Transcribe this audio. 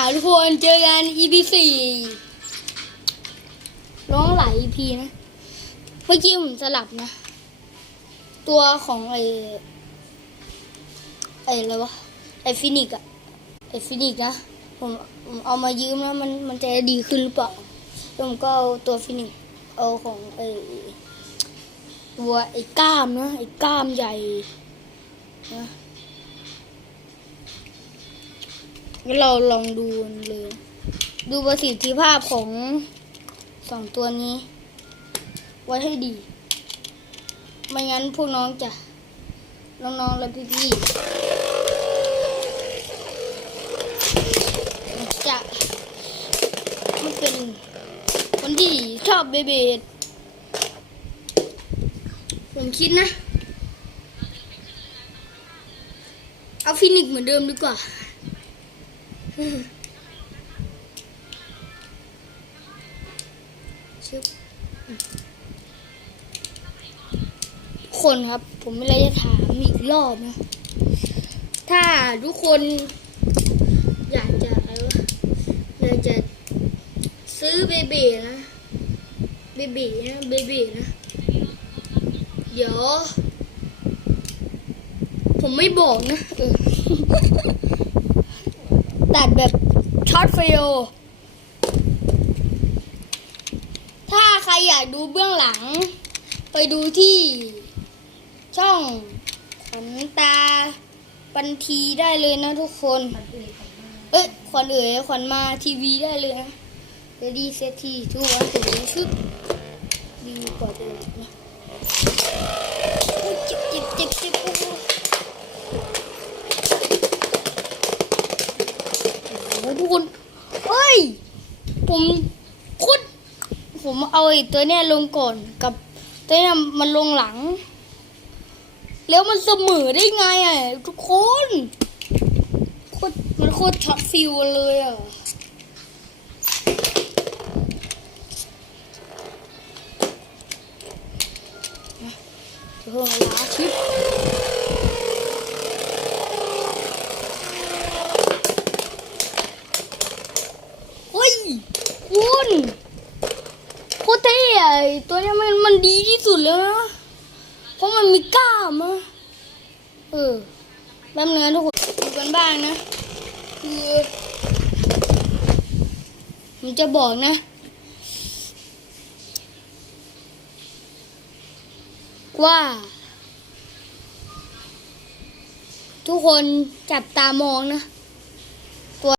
อ่าทุกคนเจอกัน EP สี่ร้องหลาย EP นะ เมื่อกี้ผมสลับนะ ตัวของไอไออะไรวะ ไอฟินิกอะไอฟินิกนะ ผมผมเอามายืมแล้วมันมันจะดีขึ้นหรือเปล่าแล้วผมก็เอาตัวฟินิกเอาของไอตัวไอ้กล้ามนะ ไอ้กล้ามใหญ่นะ งั้นเราลองดูเลย ดูประสิทธิภาพของสองตัวนี้ ไว้ให้ดี ไม่งั้นพวกน้องจะน้องๆและพี่ๆจะไม่เป็นคนที่ชอบเบเบดผมคิดนะ เอาฟินิกเหมือนเดิมดีกว่า ชึบคนครับ ผมไม่เลยจะถามอีกรอบนะ ถ้าทุกคนอยากจะอะไรวะอยากจะซื้อเบบ้นะเบบ้นะเบบ้นะ เดี๋ยว ผมไม่บอกนะเออ ตัดแบบช็อตฟิโอถ้าใครอยากดูเบื้องหลัง ไปดูที่ ช่องขวัญตาปันทีได้เลยนะทุกคน เอ้ยขวัญเอ๋ยขวัญมาทีวีได้เลยนะเรดี้เซตทีทุกวันถึงชุดดีกว่าเดิมนะโอ้ยเจ็บเจ็บเจ็บเจ็บโอ้โหโอ้โห ทุกคนเฮ้ย ผมคุด ผมเอาไอ้ตัวเนี้ยลงก่อนกับตัวเนี้ยมันลงหลัง แล้วมันเสมอได้ไงอะทุกคนโคตรมันโคตรช็อตฟิลเลยอะเดี๋ยวเพิ่มเวลาชิปเฮ้ย คุณโคตรเท่ไอตัวนี้มันมันดีที่สุดแล้วนะ เพราะมันมีกล้ามอะเออแป๊บนึงนะทุกคนดูกันบ้างนะ คือผมจะบอกนะว่า ทุกคนจับตามองนะ